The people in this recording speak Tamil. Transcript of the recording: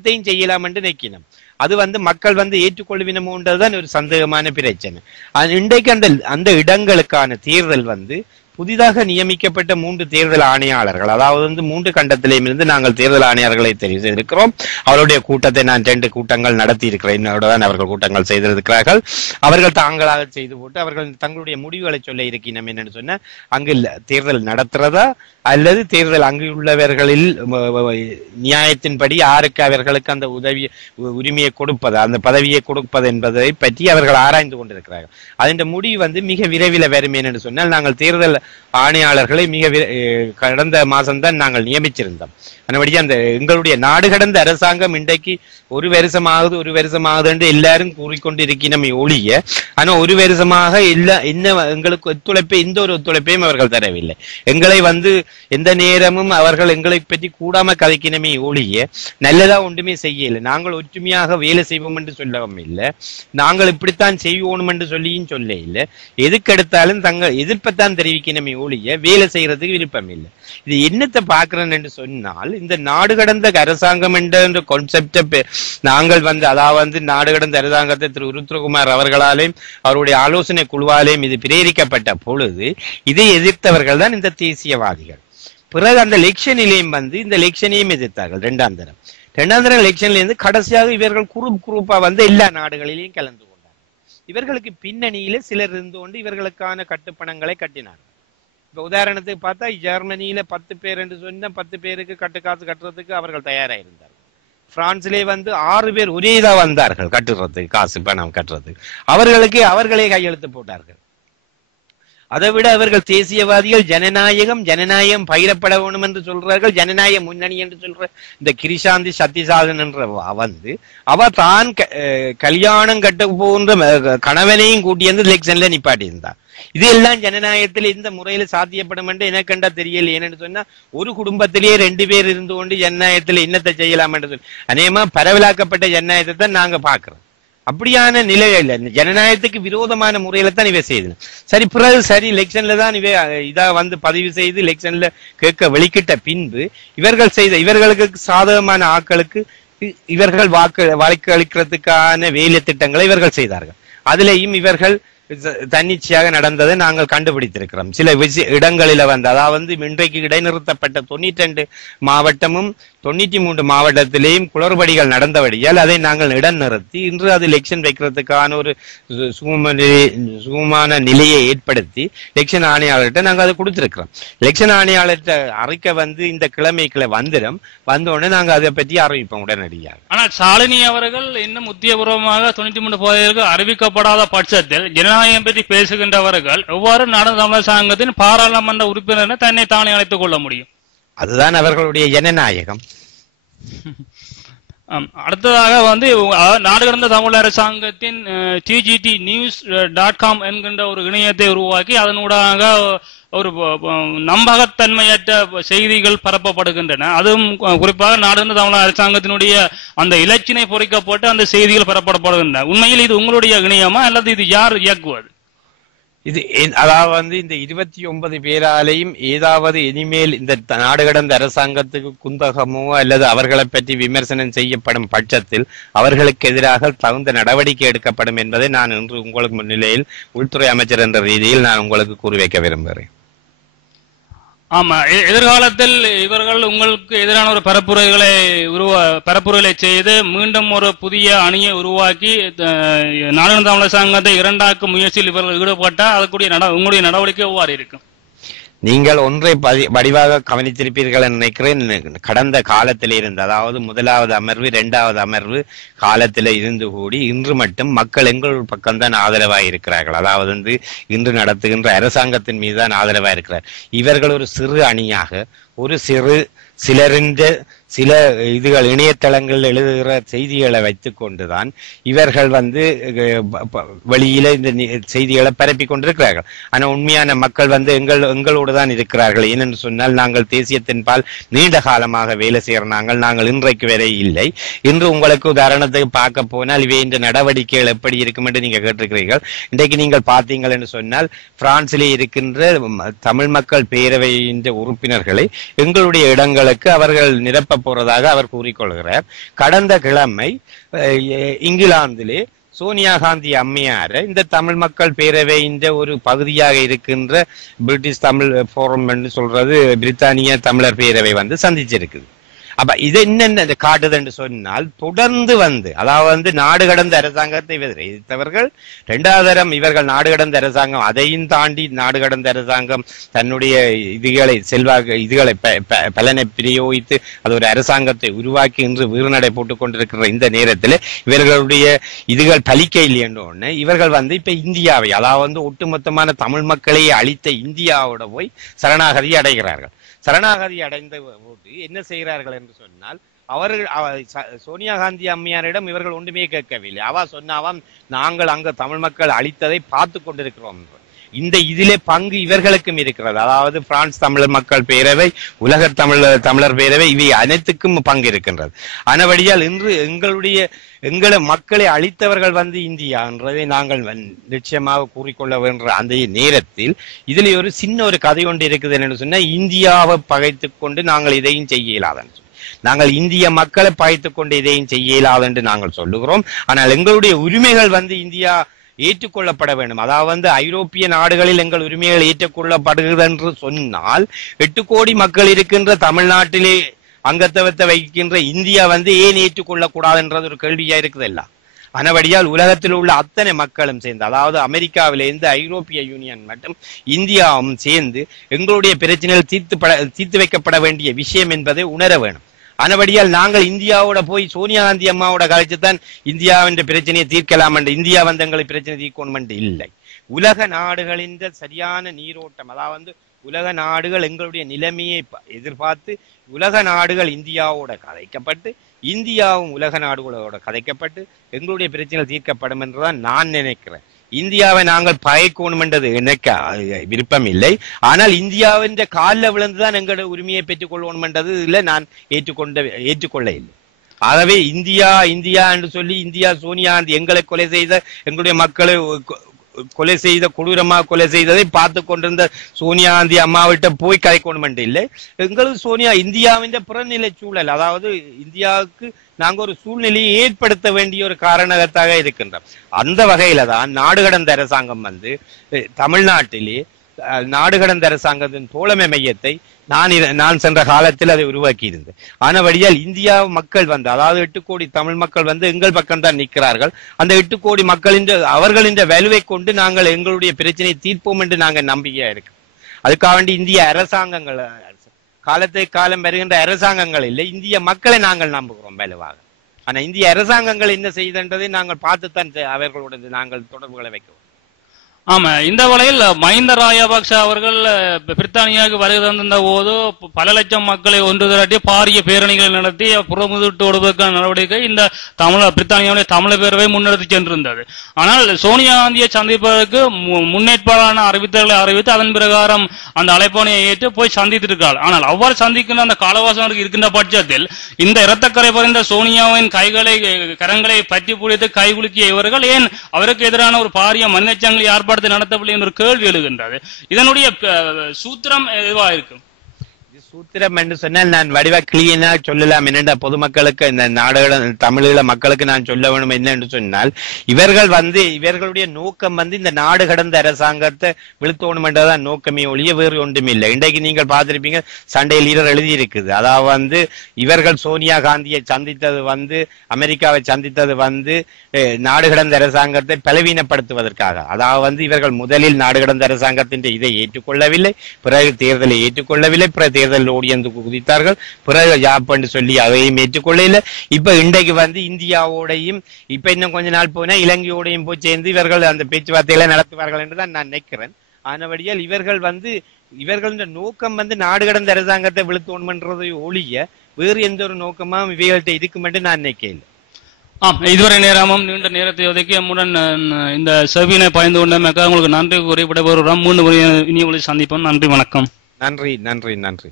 எல்லாத்தையும் செய்யலாம் என்று நினைக்கணும். அது வந்து மக்கள் வந்து ஏற்றுக்கொள்வினமோன்றதுதான் ஒரு சந்தேகமான பிரச்சனை. அது இன்றைக்கு அந்த அந்த இடங்களுக்கான தேர்தல் வந்து புதிதாக நியமிக்கப்பட்ட மூன்று தேர்தல் ஆணையாளர்கள் அதாவது வந்து மூன்று கண்டத்திலையும் இருந்து நாங்கள் தேர்தல் ஆணையாளர்களை தெரிவு செய்திருக்கிறோம் அவருடைய கூட்டத்தை நான் ரெண்டு கூட்டங்கள் நடத்தி இருக்கிறேன் அவர்கள் கூட்டங்கள் செய்திருக்கிறார்கள். அவர்கள் தாங்களாக செய்து போட்டு அவர்கள் தங்களுடைய முடிவுகளை சொல்ல இருக்கினோம் என்னன்னு சொன்ன அங்கு தேர்தல் நடத்துறதா அல்லது தேர்தல் அங்கு உள்ளவர்களில் நியாயத்தின்படி யாருக்கு அவர்களுக்கு அந்த உதவி உ- உரிமையை கொடுப்பது அந்த பதவியை கொடுப்பது என்பதை பற்றி அவர்கள் ஆராய்ந்து கொண்டிருக்கிறார்கள். அதன் முடிவு வந்து மிக விரைவில் வரும் என்று சொன்னால் நாங்கள் தேர்தல் ஆணையாளர்களை மிக கடந்த மாதம்தான் நாங்கள் நியமிச்சிருந்தோம். அதன்படி அந்த எங்களுடைய நாடு கடந்த அரசாங்கம் இன்றைக்கு ஒரு வருஷமாகுது ஒரு வருஷமாகுது என்று எல்லாரும் கூறிக்கொண்டு இருக்கிறோமே ஒழிய ஆனா ஒரு வருஷமாக இல்ல என்ன எங்களுக்கு ஒத்துழைப்பை எந்த ஒரு ஒத்துழைப்பையும் அவர்கள் தரவில்லை. எங்களை வந்து எந்த நேரமும் அவர்கள் எங்களை பற்றி கூடாம கதைக்கினமே ஒழிய நல்லதா ஒன்றுமே செய்யலை நாங்கள் ஒற்றுமையாக வேலை செய்வோம் என்று சொல்லவும் இல்லை. நாங்கள் இப்படித்தான் செய்வோம் என்று சொல்லியும் சொல்ல இல்லை. எதுக்கெடுத்தாலும் தங்கள் எதிர்ப்பைத்தான் தெரிவிக்கணும் ஒழிய வேலை செய்யறதுக்கு விருப்பம் இல்லை. இது என்னத்தை பார்க்கிறேன் என்று சொன்னால் இந்த நாடு கடந்த அரசாங்கம் என்ற கான்செப்டை நாங்கள் வந்து அதாவது வந்து நாடு கடந்த அரசாங்கத்தை திரு ருத்ரகுமார் அவர்களாலேயும் அவருடைய ஆலோசனை குழுவாலேயும் இது பிரேரிக்கப்பட்ட பொழுது இதை எதிர்த்தவர்கள் தான் இந்த தேசியவாதிகள். பிறகு அந்த லெக்ஷனிலையும் வந்து இந்த லெக்ஷனையும் எதிர்த்தார்கள் இரண்டாம் தரம். இரண்டாம் தரம் லெக்ஷன்லேருந்து கடைசியாக இவர்கள் குரூப் குரூப்பா வந்து எல்லா நாடுகளிலையும் கலந்து கொண்டார் இவர்களுக்கு பின்னணியில சிலர் இருந்து கொண்டு இவர்களுக்கான கட்டுப்பணங்களை கட்டினார்கள். இப்போ உதாரணத்துக்கு பார்த்தா ஜெர்மனியில பத்து பேர் என்று சொன்னால் பத்து பேருக்கு கட்டு காசு கட்டுறதுக்கு அவர்கள் தயாராக இருந்தார்கள் பிரான்சிலே வந்து ஆறு பேர் ஒரே இதாக வந்தார்கள் கட்டுறதுக்கு காசு பணம் கட்டுறதுக்கு. அவர்களுக்கு அவர்களே கையெழுத்து போட்டார்கள். அதை விட அவர்கள் தேசியவாதிகள் ஜனநாயகம் ஜனநாயகம் பயிரப்பட வேணும் என்று சொல்றார்கள் ஜனநாயக முன்னணி என்று சொல்ற இந்த கிரிசாந்தி சத்திசாதன் என்ற வந்து அவ தான் க- அஹ் கல்யாணம் கட்ட போன்ற கணவனையும் கூட்டி வந்து எலெக்ஷன்ல நிப்பாட்டி இருந்தா இது எல்லாம் ஜனநாயகத்தில் இந்த முறையில சாத்தியப்படும் என்று எனக்கு கண்டா தெரியல ஏன்னு சொன்னா ஒரு குடும்பத்திலேயே ரெண்டு பேர் இருந்து கொண்டு ஜனநாயகத்தில் என்னத்தை செய்யலாம் என்று சொல்லி அநேகமா பரவலாக்கப்பட்ட ஜனநாயகத்தை தான் நாங்க பாக்குறோம் அப்படியான நிலை இல்ல ஜனநாயகத்துக்கு விரோதமான முறையில தான் இவை செய்யுது சரி பிறகு சரி எலெக்ஷன்ல தான் இவை இதா வந்து பதிவு செய்து எலெக்ஷன்ல கேட்க வெளிக்கிட்ட பின்பு இவர்கள் செய்த இவர்களுக்கு சாதகமான ஆட்களுக்கு இவர்கள் வாக்கு வாக்களிக்கிறதுக்கான வேலை திட்டங்களை இவர்கள் செய்தார்கள். அதுலேயும் இவர்கள் தன்னிச்சையாக நடந்ததை நாங்கள் கண்டுபிடித்திருக்கிறோம். சில விஷய இடங்களில வந்து அதாவது இன்றைக்கு இடைநிறுத்தப்பட்ட தொண்ணூற்றி ரெண்டு மாவட்டமும் தொண்ணூற்றி மூன்று மாவட்டத்திலேயும் குளறுபடிகள் நடந்தபடியால் அதை நாங்கள் இடம் நிறுத்தி இன்று அது எலெக்ஷன் வைக்கிறதுக்கான ஒரு நிலை- சுகமான நிலையை ஏற்படுத்தி எலெக்ஷன் ஆணையாளர்கிட்ட நாங்கள் அதை கொடுத்திருக்கிறோம். எலெக்ஷன் ஆணையாளர்கிட்ட அறிக்கை வந்து இந்த கிழமைக்குள்ள வந்துடும் வந்த உடனே நாங்கள் அதை பற்றி அறிவிப்போம் உடனடியாக. ஆனால் சாலினி அவர்கள் இன்னும் உத்தியபூர்வமாக தொண்ணூற்றி மூன்று பகுதிகளுக்கு அறிவிக்கப்படாத பட்சத்தில் ஜனநாயகம் பற்றி பேசுகின்றவர்கள் எவ்வாறு நடந்த அரசாங்கத்தின் பாராளுமன்ற உறுப்பினர் தன்னை தானே அழைத்துக் கொள்ள முடியும் அதுதான் அவர்களுடைய ஜனநாயகம். அடுத்ததாக வந்து அஹ், நாடு கடந்த தமிழ் அரசாங்கத்தின் டிஜிடி நியூஸ் டாட் காம் என்கின்ற ஒரு இணையத்தை உருவாக்கி அதனூடாக ஒரு நம்பகத்தன்மையற்ற செய்திகள் பரப்பப்படுகின்றன. அதுவும் குறிப்பாக நாடு தமிழ் அரசாங்கத்தினுடைய அந்த இலச்சினை பொறிக்கப்பட்டு அந்த செய்திகள் பரப்பப்படுகின்றன. உண்மையில் இது உங்களுடைய இணையமா அல்லது இது யார் இயக்குவது? இது அதாவது வந்து இந்த இருபத்தி ஒன்பது பேராலையும் ஏதாவது இனிமேல் இந்த நாடு கடந்த அரசாங்கத்துக்கு குந்தகமோ அல்லது அவர்களை பற்றி விமர்சனம் செய்யப்படும் பட்சத்தில் அவர்களுக்கு எதிராக தகுந்த நடவடிக்கை எடுக்கப்படும் என்பதை நான் இன்று உங்களுக்கு முன்னிலையில் உள்துறை அமைச்சர் என்ற ரீதியில் நான் உங்களுக்கு கூறி வைக்க விரும்புகிறேன். ஆமா எ- எதிர்காலத்தில் இவர்கள் உங்களுக்கு எதிரான ஒரு பரப்புரைகளை உருவா பரப்புரைகளை செய்து மீண்டும் ஒரு புதிய அணியை உருவாக்கி நாடாளுமன்ற தமிழர் சங்கத்தை இரண்டாக்கும் முயற்சியில் இவர்கள் ஈடுபட்டால் அதற்குரிய உங்களுடைய நடவடிக்கை எவ்வாறு இருக்கும்? நீங்கள் ஒன்றை வடிவாக கவனித்திருப்பீர்கள் நினைக்கிறேன். கடந்த காலத்தில் இருந்து அதாவது முதலாவது அமர்வு இரண்டாவது அமர்வு காலத்தில் இருந்து கூடி இன்று மட்டும் மக்கள் எங்கள் பக்கம்தான் ஆதரவாக இருக்கிறார்கள். அதாவது வந்து இன்று நடத்துகின்ற அரசாங்கத்தின் மீதுதான் ஆதரவாக இருக்கிறார். இவர்கள் ஒரு சிறு அணியாக ஒரு சிறு சிலரின் சில இதுகள் இணையதளங்களில் எழுதுகிற செய்திகளை வைத்துக் கொண்டுதான் இவர்கள் வந்து வெளியில இந்த செய்திகளை பரப்பி கொண்டிருக்கிறார்கள். ஆனால் உண்மையான மக்கள் வந்து எங்கள் எங்களோடு தான் இருக்கிறார்கள். ஏனென்று சொன்னால் நாங்கள் தேசியத்தின் பால் நீண்ட காலமாக வேலை செய்கிற நாங்கள் நாங்கள் இன்றைக்கு வரை இல்லை. இன்று உங்களுக்கு உதாரணத்துக்கு பார்க்க போனால் இவை இந்த நடவடிக்கைகள் எப்படி இருக்கும் என்று நீங்க கேட்டிருக்கிறீர்கள். இன்றைக்கு நீங்கள் பார்த்தீங்கள் என்று சொன்னால் பிரான்சிலே இருக்கின்ற தமிழ் மக்கள் பேரவையின் உறுப்பினர்களை எங்களுடைய இடங்களுக்கு அவர்கள் நிரப்ப போறதாக அவர் கூறிக்கொள்கிறார். கடந்த கிழமை இங்கிலாந்திலே சோனியா காந்தி அம்மையார் இந்த தமிழ் மக்கள் பேரவையின் ஒரு பகுதியாக இருக்கின்ற பிரிட்டிஷ் தமிழ் ஃபோரம் என்று சொல்றது பிரித்தானிய தமிழர் பேரவை வந்து சந்திச்சிருக்குது. அப்ப இது என்னென்ன இது காட்டுதுன்னு சொன்னால் தொடர்ந்து வந்து அதாவது வந்து நாடு கடந்த அரசாங்கத்தை எதிர்த்தவர்கள் இரண்டாவது தரம் இவர்கள் நாடு கடந்த அரசாங்கம் அதையும் தாண்டி நாடு கடந்த அரசாங்கம் தன்னுடைய இதுகளை செல்வாக்கு இதுகளை ப- பலனை பிரயோகித்து அது ஒரு அரசாங்கத்தை உருவாக்கி இன்று வீறுநடை போட்டுக் கொண்டிருக்கிற இந்த நேரத்தில் இவர்களுடைய இதுகள் பலிக்க இல்லையன்னு இவர்கள் வந்து இப்ப இந்தியாவை அதாவது வந்து ஒட்டுமொத்தமான தமிழ் மக்களையே அழித்த இந்தியாவோட போய் சரணாகதி அடைகிறார்கள். சரணாகதி அடைந்த போது என்ன செய்கிறார்கள் என்று சொன்னால் அவர்கள் அவ- சோனியா காந்தி அம்மையாரிடம் இவர்கள் ஒன்றுமே கேட்கவில்லை. அவ சொன்னாவாம் நாங்கள் அங்க தமிழ் மக்கள் அழித்ததை பார்த்து கொண்டிருக்கிறோம். இந்த இதிலே பங்கு இவர்களுக்கும் இருக்கிறது. அதாவது பிரான்ஸ் தமிழர் மக்கள் பேரவை உலக தமிழர் தமிழர் பேரவை இவை அனைத்துக்கும் பங்கு இருக்கின்றது. ஆனபடியால் இன்று எங்களுடைய எங்களை மக்களை அழித்தவர்கள் வந்து இந்தியா என்றதை நாங்கள் வந்- நிச்சயமாக கூறிக்கொள்ள வேண்ட அந்த நேரத்தில் இதில் ஒரு சின்ன ஒரு கதை ஒன்று இருக்குது என்னன்னு சொன்னா இந்தியாவை பகைத்து கொண்டு நாங்கள் இதையும் செய்ய இயலாதன்னு நாங்கள் இந்திய மக்களை பகைத்துக் கொண்டு இதையும் செய்ய இயலாது என்று நாங்கள் சொல்லுகிறோம். ஆனால் எங்களுடைய உரிமைகள் வந்து இந்தியா ஏற்றுக்கொள்ளப்பட வேண்டும். அதாவது ஐரோப்பிய நாடுகளில் எங்கள் உரிமைகள் ஏற்றுக்கொள்ளப்படுகிறது என்று சொன்னால் எட்டு கோடி மக்கள் இருக்கின்ற தமிழ்நாட்டிலே அங்கத்தவத்தை வைக்கின்ற இந்தியா வந்து ஏன் ஏற்றுக்கொள்ளக்கூடாதுன்றது ஒரு கேள்வியா இருக்குது எல்லாம். அனபடியால் உலகத்தில் உள்ள அத்தனை மக்களும் சேர்ந்து அதாவது அமெரிக்காவிலிருந்து ஐரோப்பிய யூனியன் மற்றும் இந்தியாவும் சேர்ந்து எங்களுடைய பிரச்சனைகள் தீர்த்து தீர்த்து வைக்கப்பட வேண்டிய விஷயம் என்பதை உணர வேணும். அனபடியால் நாங்கள் இந்தியாவோட போய் சோனியா காந்தி அம்மாவோட கழிச்சு தான் இந்தியாவின் பிரச்சனையை தீர்க்கலாம் என்று இந்தியா வந்து எங்களுக்கு பிரச்சனை தீர்க்கணும் என்று இல்லை. உலக நாடுகளின் சரியான நீரோட்டம் அதாவது உலக நாடுகள் எங்களுடைய நிலைமையை எதிர்பார்த்து உலக நாடுகள் இந்தியாவோட கதைக்கப்பட்டு இந்தியாவும் உலக நாடுகளோட கதைக்கப்பட்டு எங்களுடைய பிரச்சனைகள் தீர்க்கப்படும் என்றுதான் நான் நினைக்கிறேன். இந்தியாவை நாங்கள் பகைக்கணும் என்றது எனக்கு விருப்பம் இல்லை. ஆனால் இந்தியாவின் காலில் விழுந்துதான் எங்களுடைய உரிமையை பெற்றுக் கொள்ளணும் என்றது இல்லை நான் ஏற்றுக்கொண்ட ஏற்றுக்கொள்ள இல்லை. ஆகவே இந்தியா இந்தியா என்று சொல்லி இந்தியா சோனியா எங்களை கொலை செய்த எங்களுடைய மக்களை கொலை செய்த கொடூரமாக கொலை செய்ததை பார்த்து கொண்டிருந்த சோனியா காந்தி அம்மாவிட்ட போய் கதைக்கணும் என்று இல்லை. எங்களுக்கு சோனியா இந்தியாவின் புறநிலை சூழல் அதாவது இந்தியாவுக்கு நாங்க ஒரு சூழ்நிலையை ஏற்படுத்த வேண்டிய ஒரு காரணகத்தாக இருக்கின்றோம். அந்த வகையில தான் நாடு கடந்த அரசாங்கம் வந்து தமிழ்நாட்டிலே நாடு கடந்த அரசாங்கத்தின் தோழமை மையத்தை நான் நான் சென்ற காலத்தில் அதை உருவாக்கி இருந்தேன் வழியால் இந்தியா மக்கள் வந்து அதாவது எட்டு கோடி தமிழ் மக்கள் வந்து எங்கள் பக்கம்தான் நிற்கிறார்கள். அந்த எட்டு கோடி மக்களின் அவர்களின் வலுவை கொண்டு நாங்கள் எங்களுடைய பிரச்சனையை தீர்ப்போம் என்று நாங்கள் நம்பிக்கையா இருக்கு அதுக்காக வேண்டி இந்திய அரசாங்கங்கள் காலத்தை காலம் வருகின்ற அரசாங்கங்கள் இல்லை இந்திய மக்களை நாங்கள் நம்புகிறோம் வலுவாக. ஆனா இந்திய அரசாங்கங்கள் என்ன செய்தன்றதை நாங்கள் பார்த்துத்தான் அவர்களுடன் நாங்கள் தொடர்புகளை வைக்கிறோம் ஆமா இந்த வகையில் மஹிந்த ராஜபக்ஷ அவர்கள் பிரித்தானியாவுக்கு வருகை தந்திருந்த போது பல லட்சம் மக்களை ஒன்று திரட்டி பாரிய பேரணிகளை நடத்தி புறமுதுட்டு விடுவதற்கான நடவடிக்கை இந்த தமிழ பிரித்தானியாவுடைய தமிழ் பேரவை முன்னெடுத்து சென்றிருந்தது. ஆனால் சோனியா காந்தியை சந்திப்பதற்கு மு- முன்னேற்பாடான அறிவித்தல்களை அறிவித்து அதன் பிரகாரம் அந்த அழைப்பானையை ஏற்று போய் சந்தித்திருக்கிறார் ஆனால் அவ்வாறு சந்திக்கின்ற அந்த காலவாசம் இருக்கின்ற பட்சத்தில் இந்த இரத்தக்கரை பறிந்த சோனியாவின் கைகளை கரங்களை பற்றி பிடித்து கைகுலுக்கிய இவர்கள் ஏன் அவருக்கு எதிரான ஒரு பாரிய மனிதச்சங்கிலி ஏற்பாடு நடத்தவில்லை என்ற கேள்வி எழுகின்றது. இதனுடைய சூத்திரம் எதுவாக இருக்கும்? சூத்திரம் என்று சொன்னால் நான் வடிவ கிளீனா சொல்லலாம். என்னென்ற பொதுமக்களுக்கு இந்த நாடுகள தமிழீழ மக்களுக்கு நான் சொல்ல வேணும் என்னன்னு சொன்னால் இவர்கள் வந்து இவர்களுடைய நோக்கம் வந்து இந்த நாடு கடந்த அரசாங்கத்தை விழுத்தோணும் என்றதான் நோக்கமே ஒழிய வேறு ஒன்றும் இல்லை இன்றைக்கு நீங்கள் பார்த்திருப்பீங்க சண்டையில் இரர் எழுதியிருக்குது. அதாவது வந்து இவர்கள் சோனியா காந்தியை சந்தித்தது வந்து அமெரிக்காவை சந்தித்தது வந்து நாடு கடந்த அரசாங்கத்தை பலவீனப்படுத்துவதற்காக. அதாவது வந்து இவர்கள் முதலில் நாடு கடந்த அரசாங்கத்தின் இதை ஏற்றுக்கொள்ளவில்லை பிறகு தேர்தலை ஏற்றுக்கொள்ளவில்லை பிற தேர்தல் தேர்தலில் ஓடியந்து குதித்தார்கள். பிறகு ஜாப் என்று சொல்லி அதையும் ஏற்றுக்கொள்ளவில்லை இப்ப இன்றைக்கு வந்து இந்தியாவோடையும் இப்ப இன்னும் கொஞ்ச நாள் போனா இலங்கையோடையும் போய் சேர்ந்து இவர்கள் அந்த பேச்சுவார்த்தைகளை நடத்துவார்கள் என்று தான் நான் நினைக்கிறேன். ஆனபடியால் இவர்கள் வந்து இவர்களின் நோக்கம் வந்து நாடு கடந்த அரசாங்கத்தை விழுத்தோணுமன்றதை ஒழிய வேறு எந்த ஒரு நோக்கமும் இவைகள்ட்ட இருக்கும் என்று நான் நினைக்கல ஆம் இதுவரை நேரமும் நீண்ட நேரத்தை ஒதுக்கி அஹ், இந்த செவினை பயந்து கொண்டமைக்காக உங்களுக்கு நன்றி கூறி விடைபெறுகிறோம். முறை இனி உங்களை சந்திப்போம். நன்றி வணக்கம். நன்றி நன்றி நன்றி.